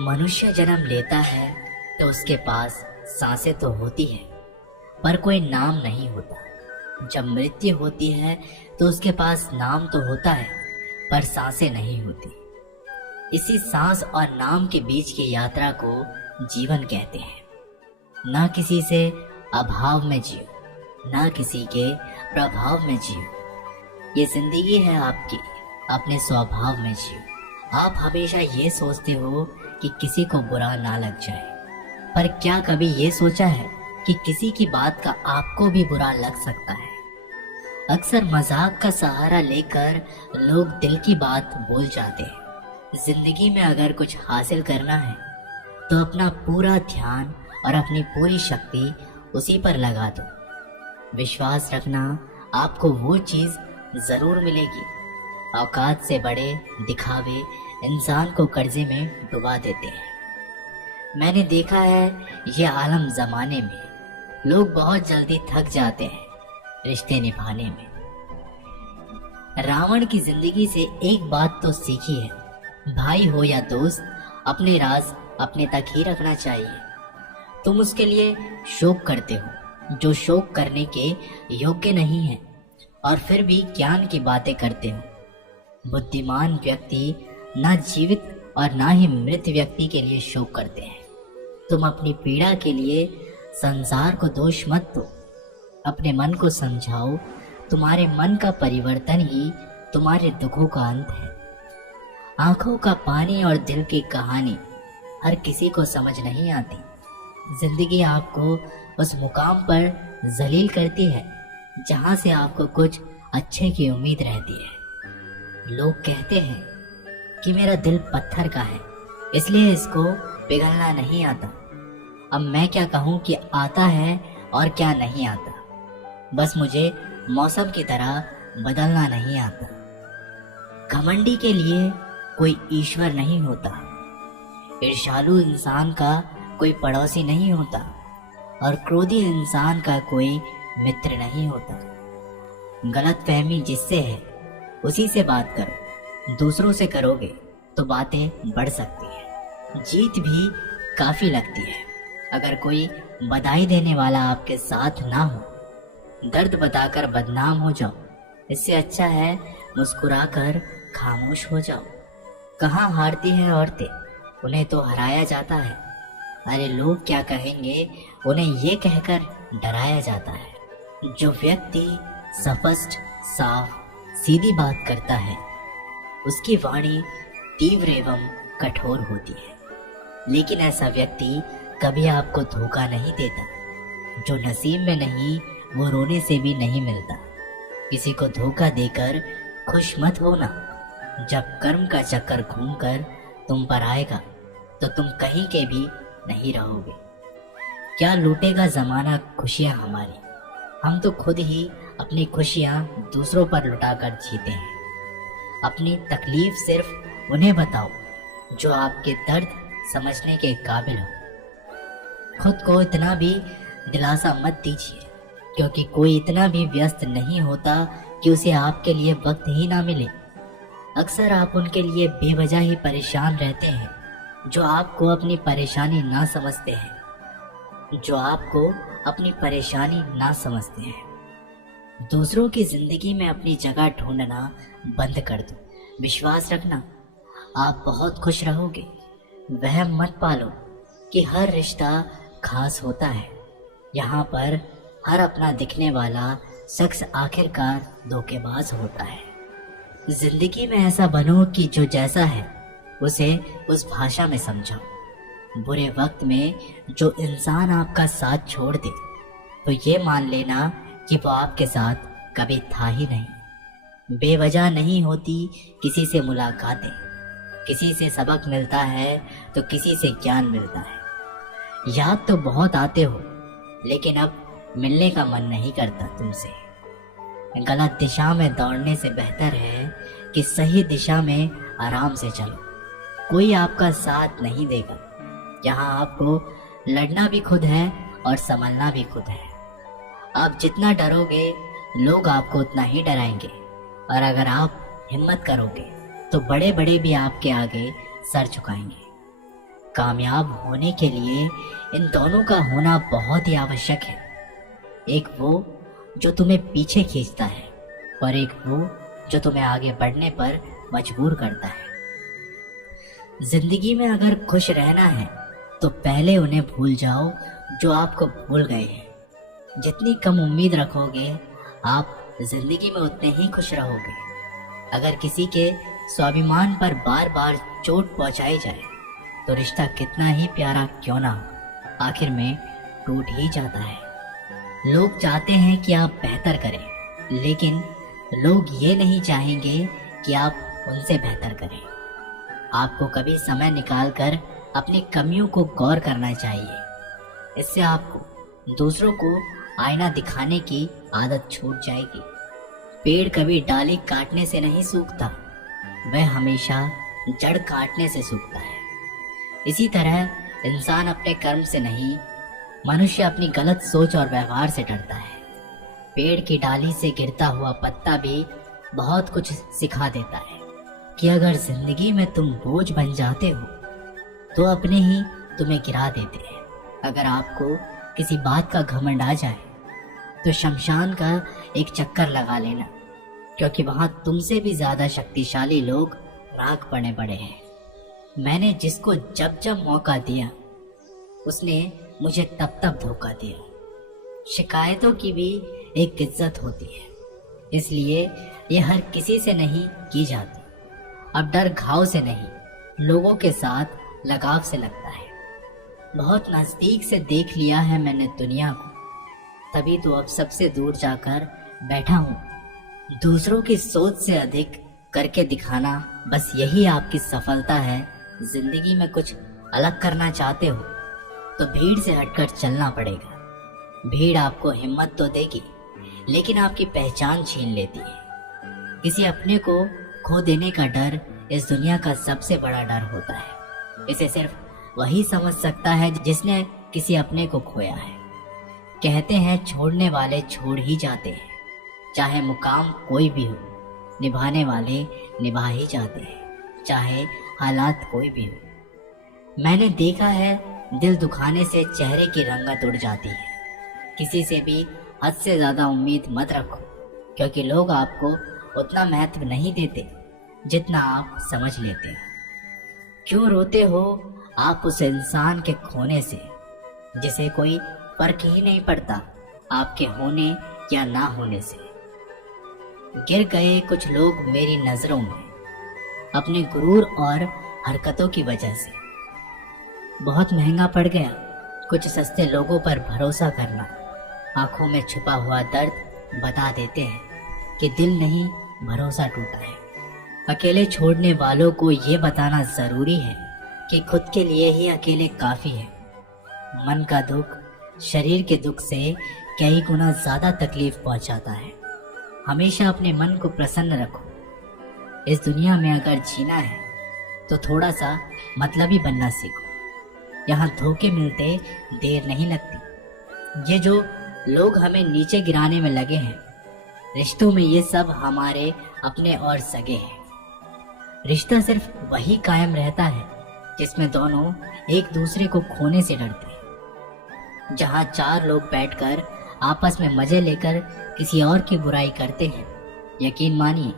मनुष्य जन्म लेता है तो उसके पास सांसें तो होती है, पर कोई नाम नहीं होता। जब मृत्यु होती है तो उसके पास नाम तो होता है, पर सांसें नहीं होती। इसी सांस और नाम के बीच की यात्रा को जीवन कहते हैं। ना किसी से अभाव में जियो, ना किसी के प्रभाव में जियो। ये जिंदगी है आपकी, अपने स्वभाव में जियो। आप हमेशा ये सोचते हो कि किसी को बुरा ना लग जाए, पर क्या कभी ये सोचा है कि किसी की बात का आपको भी बुरा लग सकता है। अक्सर मजाक का सहारा लेकर लोग दिल की बात बोल जाते हैं। जिंदगी में अगर कुछ हासिल करना है तो अपना पूरा ध्यान और अपनी पूरी शक्ति उसी पर लगा दो। विश्वास रखना, आपको वो चीज जरूर मिलेगी। औकात से बड़े दिखावे इंसान को कर्जे में डुबा देते हैं। मैंने देखा है ये आलम जमाने में लोग बहुत जल्दी थक जाते हैं रिश्ते निभाने में। रावण की जिंदगी से एक बात तो सीखी है, भाई हो या दोस्त, अपने राज अपने तक ही रखना चाहिए। तुम उसके लिए शोक करते हो जो शोक करने के योग्य नहीं है, और फिर भी ज्ञान की बातें करते हो। बुद्धिमान व्यक्ति ना जीवित और ना ही मृत व्यक्ति के लिए शोक करते हैं। तुम अपनी पीड़ा के लिए संसार को दोष मत दो, अपने मन को समझाओ। तुम्हारे मन का परिवर्तन ही तुम्हारे दुखों का अंत है। आंखों का पानी और दिल की कहानी हर किसी को समझ नहीं आती। जिंदगी आपको उस मुकाम पर जलील करती है जहां से आपको कुछ अच्छे की उम्मीद रहती है। लोग कहते हैं कि मेरा दिल पत्थर का है, इसलिए इसको पिघलना नहीं आता। अब मैं क्या कहूँ कि आता है और क्या नहीं आता। बस मुझे मौसम की तरह बदलना नहीं आता। घमंडी के लिए कोई ईश्वर नहीं होता, ईर्ष्यालु इंसान का कोई पड़ोसी नहीं होता, और क्रोधी इंसान का कोई मित्र नहीं होता। गलतफहमी जिससे है उसी से बात करो। दूसरों से करोगे तो बातें बढ़ सकती है, जीत भी काफी लगती है। अगर कोई बधाई देने वाला आपके साथ ना हो, दर्द बताकर बदनाम हो जाओ, इससे अच्छा है मुस्कुराकर खामोश हो जाओ। कहाँ हारती है औरतें, उन्हें तो हराया जाता है। अरे लोग क्या कहेंगे, उन्हें ये कहकर डराया जाता है। जो व्यक्ति स्पष्ट, साफ, सीधी बात करता है, उसकी वाणी तीव्र एवं कठोर होती है। लेकिन ऐसा व्यक्ति कभी आपको धोखा नहीं देता। जो नसीब में नहीं, वो रोने से भी नहीं मिलता। किसी को धोखा देकर खुश मत होना। जब कर्म का चक्कर घूमकर तुम पर आएगा तो तुम कहीं के भी नहीं रहोगे। क्या लूटेगा जमाना खुशियां हमारी, हम तो खुद ही अपनी खुशियां दूसरों पर लुटाकर जीते हैं। अपनी तकलीफ सिर्फ उन्हें बताओ जो आपके दर्द समझने के काबिल हो। खुद को इतना भी दिलासा मत दीजिए, क्योंकि कोई इतना भी व्यस्त नहीं होता कि उसे आपके लिए वक्त ही ना मिले। अक्सर आप उनके लिए बेवजह ही परेशान रहते हैं जो आपको अपनी परेशानी ना समझते हैं, दूसरों की जिंदगी में अपनी जगह ढूंढना बंद कर दो। विश्वास रखना, आप बहुत खुश रहोगे। वहम मत पालो कि हर रिश्ता खास होता है। यहाँ पर हर अपना दिखने वाला शख्स आखिरकार धोखेबाज होता है। जिंदगी में ऐसा बनो कि जो जैसा है उसे उस भाषा में समझो। बुरे वक्त में जो इंसान आपका साथ छोड़ दे तो ये मान लेना कि वो आपके साथ कभी था ही नहीं। बेवजह नहीं होती किसी से मुलाकातें, किसी से सबक मिलता है तो किसी से ज्ञान मिलता है। याद तो बहुत आते हो, लेकिन अब मिलने का मन नहीं करता तुमसे। गलत दिशा में दौड़ने से बेहतर है कि सही दिशा में आराम से चलो। कोई आपका साथ नहीं देगा। यहाँ आपको लड़ना भी खुद है और संभलना भी खुद है। आप जितना डरोगे, लोग आपको उतना ही डराएंगे, और अगर आप हिम्मत करोगे तो बड़े बड़े भी आपके आगे सर झुकाएंगे। कामयाब होने के लिए इन दोनों का होना बहुत ही आवश्यक है। एक वो जो तुम्हें पीछे खींचता है और एक वो जो तुम्हें आगे बढ़ने पर मजबूर करता है। जिंदगी में अगर खुश रहना है तो पहले उन्हें भूल जाओ जो आपको भूल गए हैं। जितनी कम उम्मीद रखोगे आप जिंदगी में उतने ही खुश रहोगे। अगर किसी के स्वाभिमान पर बार बार चोट पहुंचाई जाए तो रिश्ता कितना ही प्यारा क्यों ना हो, आखिर में टूट ही जाता है। लोग चाहते हैं कि आप बेहतर करें, लेकिन लोग ये नहीं चाहेंगे कि आप उनसे बेहतर करें। आपको कभी समय निकालकर अपनी कमियों को गौर करना चाहिए। इससे आपको दूसरों को आईना दिखाने की आदत छूट जाएगी। पेड़ कभी डाली काटने से नहीं सूखता, वह हमेशा जड़ काटने से सूखता है। इसी तरह इंसान अपने कर्म से नहीं, मनुष्य अपनी गलत सोच और व्यवहार से डरता है। पेड़ की डाली से गिरता हुआ पत्ता भी बहुत कुछ सिखा देता है कि अगर जिंदगी में तुम बोझ बन जाते हो तो अपने ही तुम्हें गिरा देते हैं। अगर आपको किसी बात का घमंड आ जाए तो शमशान का एक चक्कर लगा लेना, क्योंकि वहां तुमसे भी ज्यादा शक्तिशाली लोग राख बने पड़े हैं। मैंने जिसको जब जब मौका दिया उसने मुझे तब तब धोखा दिया। शिकायतों की भी एक इज्जत होती है, इसलिए ये हर किसी से नहीं की जाती। अब डर घाव से नहीं, लोगों के साथ लगाव से लगता है। बहुत नजदीक से देख लिया है मैंने दुनिया को, तभी तो अब सबसे दूर जाकर बैठा हूँ। दूसरों की सोच से अधिक करके दिखाना, बस यही आपकी सफलता है। जिंदगी में कुछ अलग करना चाहते हो तो भीड़ से हटकर चलना पड़ेगा। भीड़ आपको हिम्मत तो देगी, लेकिन आपकी पहचान छीन लेती है। किसी अपने को खो देने का डर इस दुनिया का सबसे बड़ा डर होता है। इसे सिर्फ वही समझ सकता है जिसने किसी अपने को खोया है। कहते हैं छोड़ने वाले छोड़ ही जाते हैं, चाहे मुकाम कोई भी हो। निभाने वाले निभा ही जाते हैं, चाहे हालात कोई भी हो। मैंने देखा है दिल दुखाने से चेहरे की रंगत उड़ जाती है। किसी से भी हद से ज्यादा उम्मीद मत रखो, क्योंकि लोग आपको उतना महत्व नहीं देते जितना आप समझ लेते हो। क्यों रोते हो आप उस इंसान के खोने से जिसे कोई फर्क ही नहीं पड़ता आपके होने या ना होने से। गिर गए कुछ लोग मेरी नजरों में अपने गुरूर और हरकतों की वजह से। बहुत महंगा पड़ गया कुछ सस्ते लोगों पर भरोसा करना। आंखों में छुपा हुआ दर्द बता देते हैं कि दिल नहीं, भरोसा टूटा है। अकेले छोड़ने वालों को ये बताना जरूरी है कि खुद के लिए ही अकेले काफी है। मन का दुख शरीर के दुख से कई गुना ज्यादा तकलीफ पहुंचाता है। हमेशा अपने मन को प्रसन्न रखो। इस दुनिया में अगर जीना है तो थोड़ा सा मतलबी बनना सीखो। यहाँ धोखे मिलते देर नहीं लगती। ये जो लोग हमें नीचे गिराने में लगे हैं, रिश्तों में ये सब हमारे अपने और सगे हैं। रिश्ता सिर्फ वही कायम रहता है जिसमें दोनों एक दूसरे को खोने से डरते हैं। जहाँ चार लोग बैठकर आपस में मजे लेकर किसी और की बुराई करते हैं, यकीन मानिए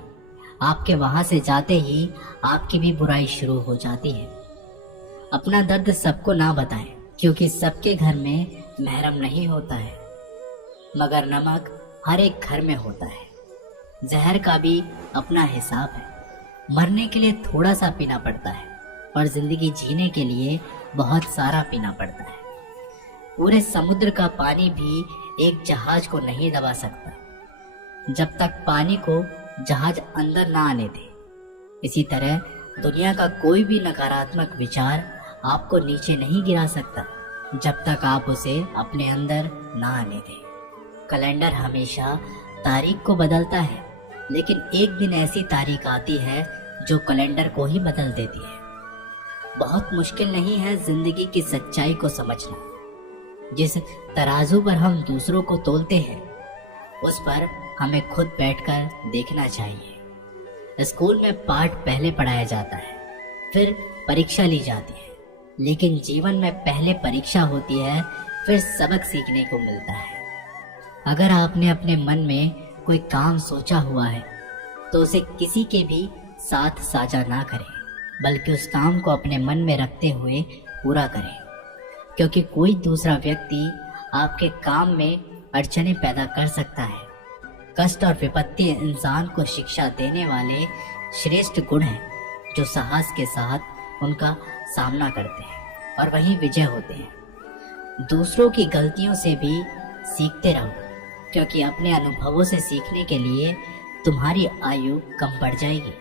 आपके वहां से जाते ही आपकी भी बुराई शुरू हो जाती है। अपना दर्द सबको ना बताएं, क्योंकि सबके घर में महरम नहीं होता है, मगर नमक हर एक घर में होता है। जहर का भी अपना हिसाब है। मरने के लिए थोड़ा सा पीना पड़ता है और जिंदगी जीने के लिए बहुत सारा पीना पड़ता है। पूरे समुद्र का पानी भी एक जहाज को नहीं दबा सकता जब तक पानी को जहाज अंदर ना आने दे। इसी तरह दुनिया का कोई भी नकारात्मक विचार आपको नीचे नहीं गिरा सकता जब तक आप उसे अपने अंदर ना आने दें। कैलेंडर हमेशा तारीख को बदलता है, लेकिन एक दिन ऐसी तारीख आती है जो कैलेंडर को ही बदल देती है। बहुत मुश्किल नहीं है जिंदगी की सच्चाई को समझना। जिस तराजू पर हम दूसरों को तोलते हैं, उस पर हमें खुद बैठकर देखना चाहिए। स्कूल में पाठ पहले पढ़ाया जाता है, फिर परीक्षा ली जाती है, लेकिन जीवन में पहले परीक्षा होती है, फिर सबक सीखने को मिलता है। अगर आपने अपने मन में कोई काम सोचा हुआ है तो उसे किसी के भी साथ साझा ना करें, बल्कि उस काम को अपने मन में रखते हुए पूरा करें, क्योंकि कोई दूसरा व्यक्ति आपके काम में अड़चने पैदा कर सकता है। कष्ट और विपत्ति इंसान को शिक्षा देने वाले श्रेष्ठ गुण हैं, जो साहस के साथ उनका सामना करते हैं और वहीं विजय होते हैं। दूसरों की गलतियों से भी सीखते रहो, क्योंकि अपने अनुभवों से सीखने के लिए तुम्हारी आयु कम बढ़ जाएगी।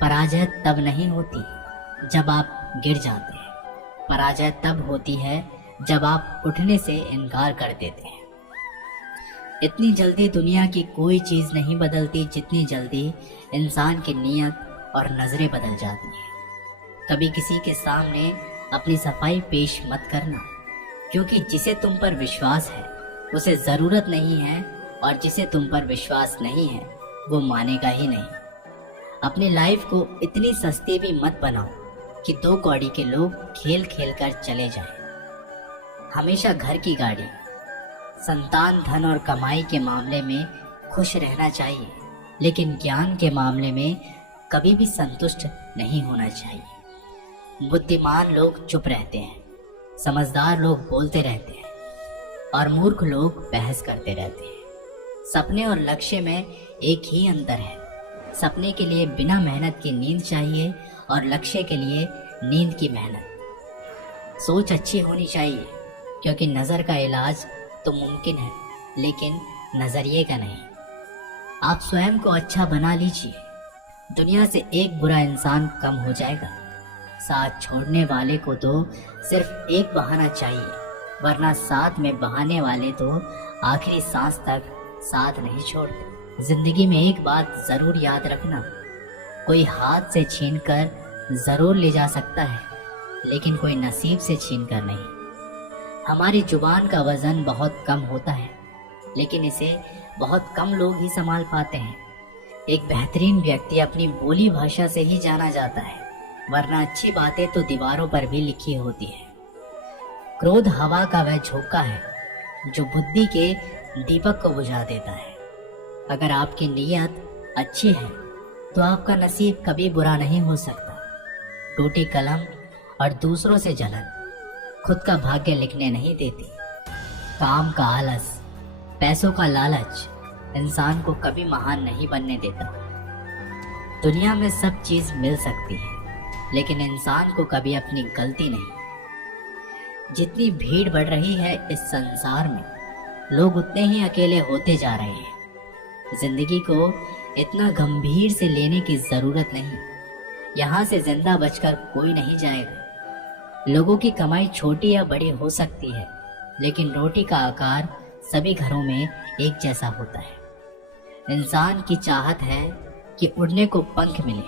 पराजय तब नहीं होती जब आप गिर जाते हैं, पराजय तब होती है जब आप उठने से इनकार कर देते हैं। इतनी जल्दी दुनिया की कोई चीज नहीं बदलती जितनी जल्दी इंसान की नीयत और नजरें बदल जाती हैं। कभी किसी के सामने अपनी सफाई पेश मत करना, क्योंकि जिसे तुम पर विश्वास है उसे जरूरत नहीं है, और जिसे तुम पर विश्वास नहीं है वो मानेगा ही नहीं। अपनी लाइफ को इतनी सस्ती भी मत बनाओ कि दो कौड़ी के लोग खेल खेल कर चले जाएं। हमेशा घर की गाड़ी, संतान, धन और कमाई के मामले में खुश रहना चाहिए, लेकिन ज्ञान के मामले में कभी भी संतुष्ट नहीं होना चाहिए। बुद्धिमान लोग चुप रहते हैं, समझदार लोग बोलते रहते हैं और मूर्ख लोग बहस करते रहते हैं। सपने और लक्ष्य में एक ही अंतर है। सपने के लिए बिना मेहनत की नींद चाहिए और लक्ष्य के लिए नींद की मेहनत। सोच अच्छी होनी चाहिए, क्योंकि नज़र का इलाज तो मुमकिन है, लेकिन नज़रिए का नहीं। आप स्वयं को अच्छा बना लीजिए, दुनिया से एक बुरा इंसान कम हो जाएगा। साथ छोड़ने वाले को तो सिर्फ एक बहाना चाहिए, वरना साथ में बहाने वाले तो आखिरी सांस तक साथ नहीं छोड़ते। जिंदगी में एक बात जरूर याद रखना, कोई हाथ से छीनकर जरूर ले जा सकता है, लेकिन कोई नसीब से छीनकर नहीं। हमारी जुबान का वजन बहुत कम होता है, लेकिन इसे बहुत कम लोग ही संभाल पाते हैं। एक बेहतरीन व्यक्ति अपनी बोली भाषा से ही जाना जाता है, वरना अच्छी बातें तो दीवारों पर भी लिखी होती है। क्रोध हवा का वह झोंका है जो बुद्धि के दीपक को बुझा देता है। अगर आपकी नीयत अच्छी है तो आपका नसीब कभी बुरा नहीं हो सकता। टूटी कलम और दूसरों से जलन खुद का भाग्य लिखने नहीं देती। काम का आलस, पैसों का लालच इंसान को कभी महान नहीं बनने देता। दुनिया में सब चीज मिल सकती है, लेकिन इंसान को कभी अपनी गलती नहीं। जितनी भीड़ बढ़ रही है इस संसार में, लोग उतने ही अकेले होते जा रहे हैं। जिंदगी को इतना गंभीर से लेने की जरूरत नहीं। यहाँ से जिंदा बचकर कोई नहीं जाएगा। लोगों की कमाई छोटी या बड़ी हो सकती है, लेकिन रोटी का आकार सभी घरों में एक जैसा होता है। इंसान की चाहत है कि उड़ने को पंख मिले,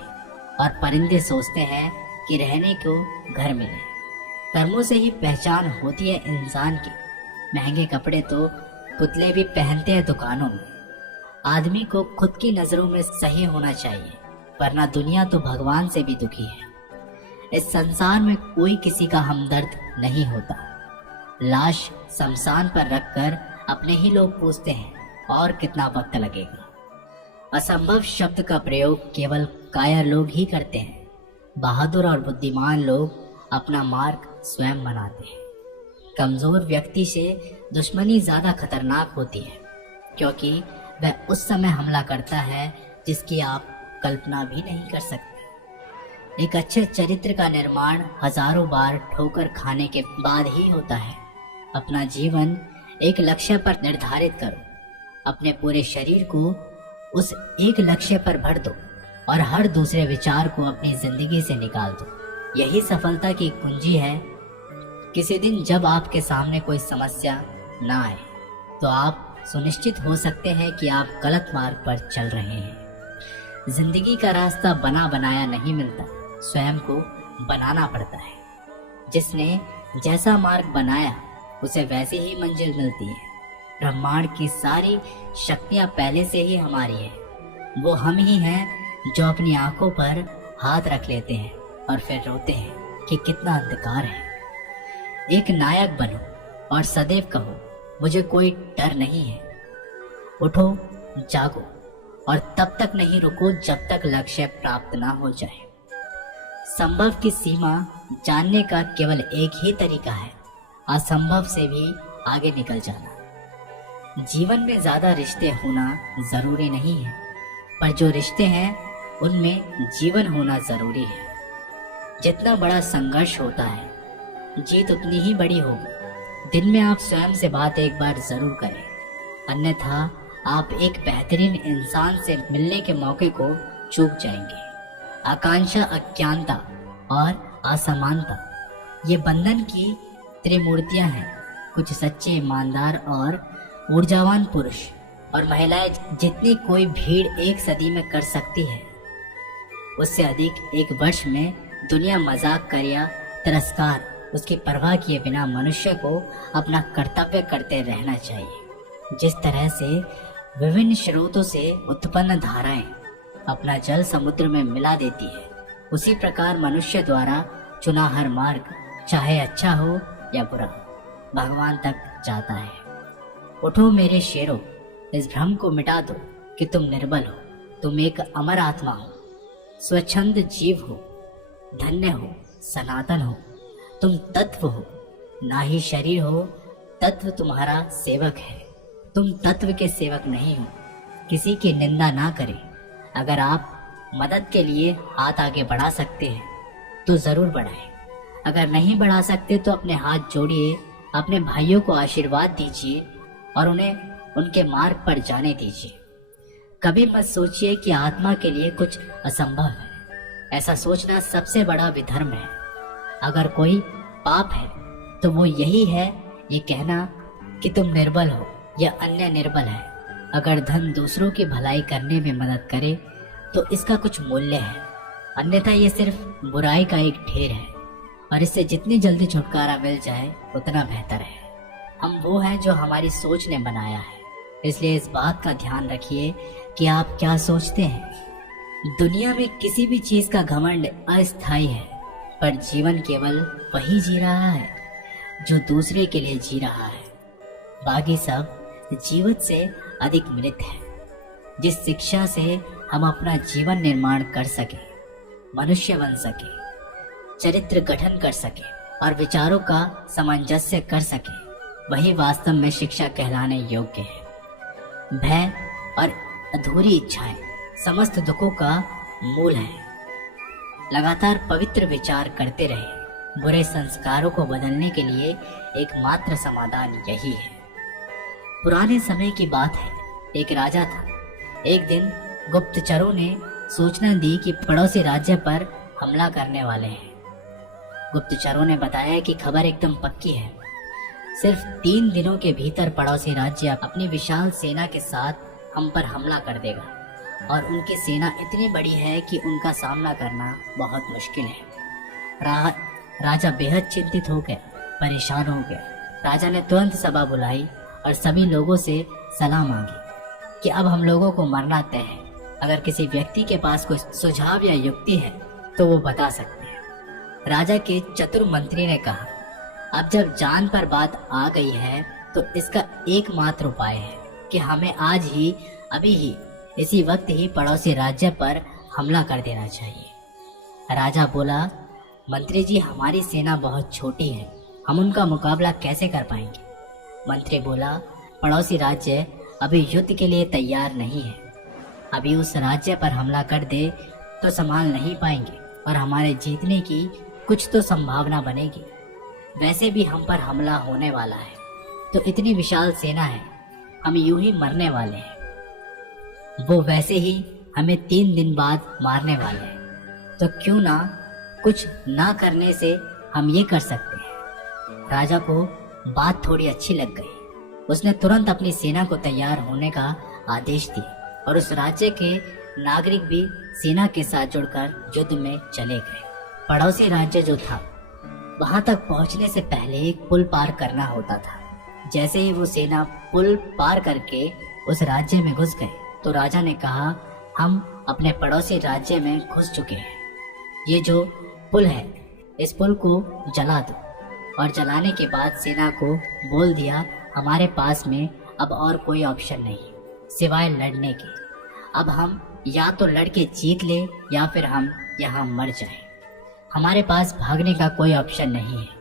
और परिंदे सोचते हैं कि रहने को घर मिले। कर्मों से ही पहचान होती है इंसान की। महंगे कपड़े तो पुतले भी पहनते हैं दुकानों में। आदमी को खुद की नजरों में सही होना चाहिए, वरना दुनिया तो भगवान से भी दुखी है। इस संसार में कोई किसी का हमदर्द नहीं होता। लाश शमशान पर रखकर अपने ही लोग पूछते हैं और कितना वक्त लगेगा। असंभव शब्द का प्रयोग केवल कायर लोग ही करते हैं। बहादुर और बुद्धिमान लोग अपना मार्ग स्वयं बनाते हैं। कमजोर व्यक्ति से दुश्मनी ज्यादा खतरनाक होती है, क्योंकि वह उस समय हमला करता है जिसकी आप कल्पना भी नहीं कर सकते। एक अच्छे चरित्र का निर्माण हजारों बार ठोकर खाने के बाद ही होता है। अपना जीवन एक लक्ष्य पर निर्धारित करो, अपने पूरे शरीर को उस एक लक्ष्य पर भर दो और हर दूसरे विचार को अपनी जिंदगी से निकाल दो। यही सफलता की कुंजी है। किसी दिन जब आपके सामने कोई समस्या ना आए तो आप सुनिश्चित हो सकते हैं कि आप गलत मार्ग पर चल रहे हैं। जिंदगी का रास्ता बना बनाया नहीं मिलता, स्वयं को बनाना पड़ता है। जिसने जैसा मार्ग बनाया उसे वैसी ही मंजिल मिलती है। ब्रह्मांड की सारी शक्तियां पहले से ही हमारी है। वो हम ही हैं जो अपनी आंखों पर हाथ रख लेते हैं और फिर रोते हैं कि कितना अंधकार है। एक नायक बनो और सदैव कहो, मुझे कोई डर नहीं है। उठो, जागो और तब तक नहीं रुको जब तक लक्ष्य प्राप्त ना हो जाए। संभव की सीमा जानने का केवल एक ही तरीका है, असंभव से भी आगे निकल जाना। जीवन में ज्यादा रिश्ते होना जरूरी नहीं है, पर जो रिश्ते हैं उनमें जीवन होना जरूरी है। जितना बड़ा संघर्ष होता है, जीत उतनी ही बड़ी होगी। दिन में आप स्वयं से बात एक बार जरूर करें, अन्यथा आप एक बेहतरीन इंसान से मिलने के मौके को चूक जाएंगे। आकांक्षा, अज्ञानता और असमानता ये बंधन की त्रिमूर्तियां हैं। कुछ सच्चे, ईमानदार और ऊर्जावान पुरुष और महिलाएं जितनी कोई भीड़ एक सदी में कर सकती है, उससे अधिक एक वर्ष में दुनिया मजाक कर या तिरस्कार उसकी परवाह किए बिना मनुष्य को अपना कर्तव्य करते रहना चाहिए। जिस तरह से विभिन्न स्रोतों से उत्पन्न धाराएं अपना जल समुद्र में मिला देती है, उसी प्रकार मनुष्य द्वारा चुना हर मार्ग, चाहे अच्छा हो या बुरा, भगवान तक जाता है। उठो मेरे शेरों, इस भ्रम को मिटा दो कि तुम निर्बल हो। तुम एक अमर आत्मा हो, स्वच्छंद जीव हो, धन्य हो, सनातन हो। तुम तत्व हो, ना ही शरीर हो। तत्व तुम्हारा सेवक है, तुम तत्व के सेवक नहीं हो। किसी की निंदा ना करें। अगर आप मदद के लिए हाथ आगे बढ़ा सकते हैं तो जरूर बढ़ाएं। अगर नहीं बढ़ा सकते तो अपने हाथ जोड़िए, अपने भाइयों को आशीर्वाद दीजिए और उन्हें उनके मार्ग पर जाने दीजिए। कभी मत सोचिए कि आत्मा के लिए कुछ असंभव है। ऐसा सोचना सबसे बड़ा विधर्म है। अगर कोई पाप है तो वो यही है ये कहना कि तुम निर्बल हो या अन्य निर्बल है। अगर धन दूसरों की भलाई करने में मदद करे तो इसका कुछ मूल्य है, अन्यथा ये सिर्फ बुराई का एक ढेर है और इससे जितनी जल्दी छुटकारा मिल जाए उतना बेहतर है। हम वो हैं जो हमारी सोच ने बनाया है, इसलिए इस बात का ध्यान रखिए कि आप क्या सोचते हैं। दुनिया में किसी भी चीज का घमंड अस्थायी है, पर जीवन केवल वही जी रहा है जो दूसरे के लिए जी रहा है। बाकी सब जीवन से अधिक मृत है। जिस शिक्षा से हम अपना जीवन निर्माण कर सके, मनुष्य बन सके, चरित्र गठन कर सके और विचारों का सामंजस्य कर सके, वही वास्तव में शिक्षा कहलाने योग्य है। भय और अधूरी इच्छाएं समस्त दुखों का मूल है। लगातार पवित्र विचार करते रहे। बुरे संस्कारों को बदलने के लिए एकमात्र समाधान यही है। पुराने समय की बात है, एक राजा था। एक दिन गुप्तचरों ने सूचना दी कि पड़ोसी राज्य पर हमला करने वाले हैं। गुप्तचरों ने बताया कि खबर एकदम पक्की है। सिर्फ 3 दिनों के भीतर पड़ोसी राज्य अपनी विशाल सेना के साथ हम पर हमला कर देगा और उनकी सेना इतनी बड़ी है कि उनका सामना करना बहुत मुश्किल है। राजा बेहद चिंतित हो गया, परेशान हो गया। राजा ने तुरंत सभा बुलाई और सभी लोगों से सलाह मांगी कि अब हम लोगों को मरना तय है। अगर किसी व्यक्ति के पास कोई सुझाव या युक्ति है तो वो बता सकते हैं। राजा के चतुर मंत्री ने कहा, अब जब जान पर बात आ गई है तो इसका एकमात्र उपाय है कि हमें आज ही, अभी ही, इसी वक्त ही पड़ोसी राज्य पर हमला कर देना चाहिए। राजा बोला, मंत्री जी, हमारी सेना बहुत छोटी है, हम उनका मुकाबला कैसे कर पाएंगे? मंत्री बोला, पड़ोसी राज्य अभी युद्ध के लिए तैयार नहीं है। अभी उस राज्य पर हमला कर दे तो संभाल नहीं पाएंगे और हमारे जीतने की कुछ तो संभावना बनेगी। वैसे भी हम पर हमला होने वाला है तो इतनी विशाल सेना है, हम यूं ही मरने वाले हैं। वो वैसे ही हमें 3 दिन बाद मारने वाले हैं, तो क्यों ना कुछ ना करने से हम ये कर सकते हैं। राजा को बात थोड़ी अच्छी लग गई। उसने तुरंत अपनी सेना को तैयार होने का आदेश दिया और उस राज्य के नागरिक भी सेना के साथ जुड़कर युद्ध में चले गए। पड़ोसी राज्य जो था, वहां तक पहुंचने से पहले एक पुल पार करना होता था। जैसे ही वो सेना पुल पार करके उस राज्य में घुस गए तो राजा ने कहा, हम अपने पड़ोसी राज्य में घुस चुके हैं। ये जो पुल है, इस पुल को जला दो। और जलाने के बाद सेना को बोल दिया, हमारे पास में अब और कोई ऑप्शन नहीं सिवाय लड़ने के। अब हम या तो लड़के जीत ले या फिर हम यहाँ मर जाएं। हमारे पास भागने का कोई ऑप्शन नहीं है।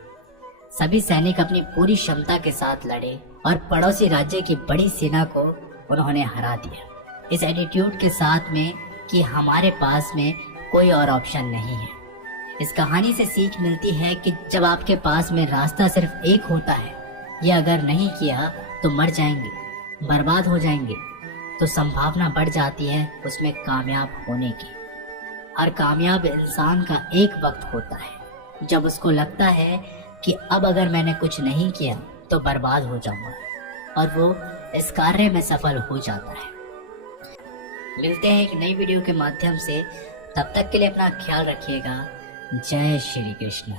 सभी सैनिक अपनी पूरी क्षमता के साथ लड़े और पड़ोसी राज्य की बड़ी सेना को उन्होंने हरा दिया, इस एटीट्यूड के साथ में कि हमारे पास में कोई और ऑप्शन नहीं है। इस कहानी से सीख मिलती है कि जब आपके पास में रास्ता सिर्फ एक होता है, ये अगर नहीं किया तो मर जाएंगे, बर्बाद हो जाएंगे, तो संभावना बढ़ जाती है उसमें कामयाब होने की। हर कामयाब इंसान का एक वक्त होता है जब उसको लगता है कि अब अगर मैंने कुछ नहीं किया तो बर्बाद हो जाऊंगा, और वो इस कार्य में सफल हो जाता है। मिलते हैं एक नई वीडियो के माध्यम से, तब तक के लिए अपना ख्याल रखिएगा। जय श्री कृष्ण।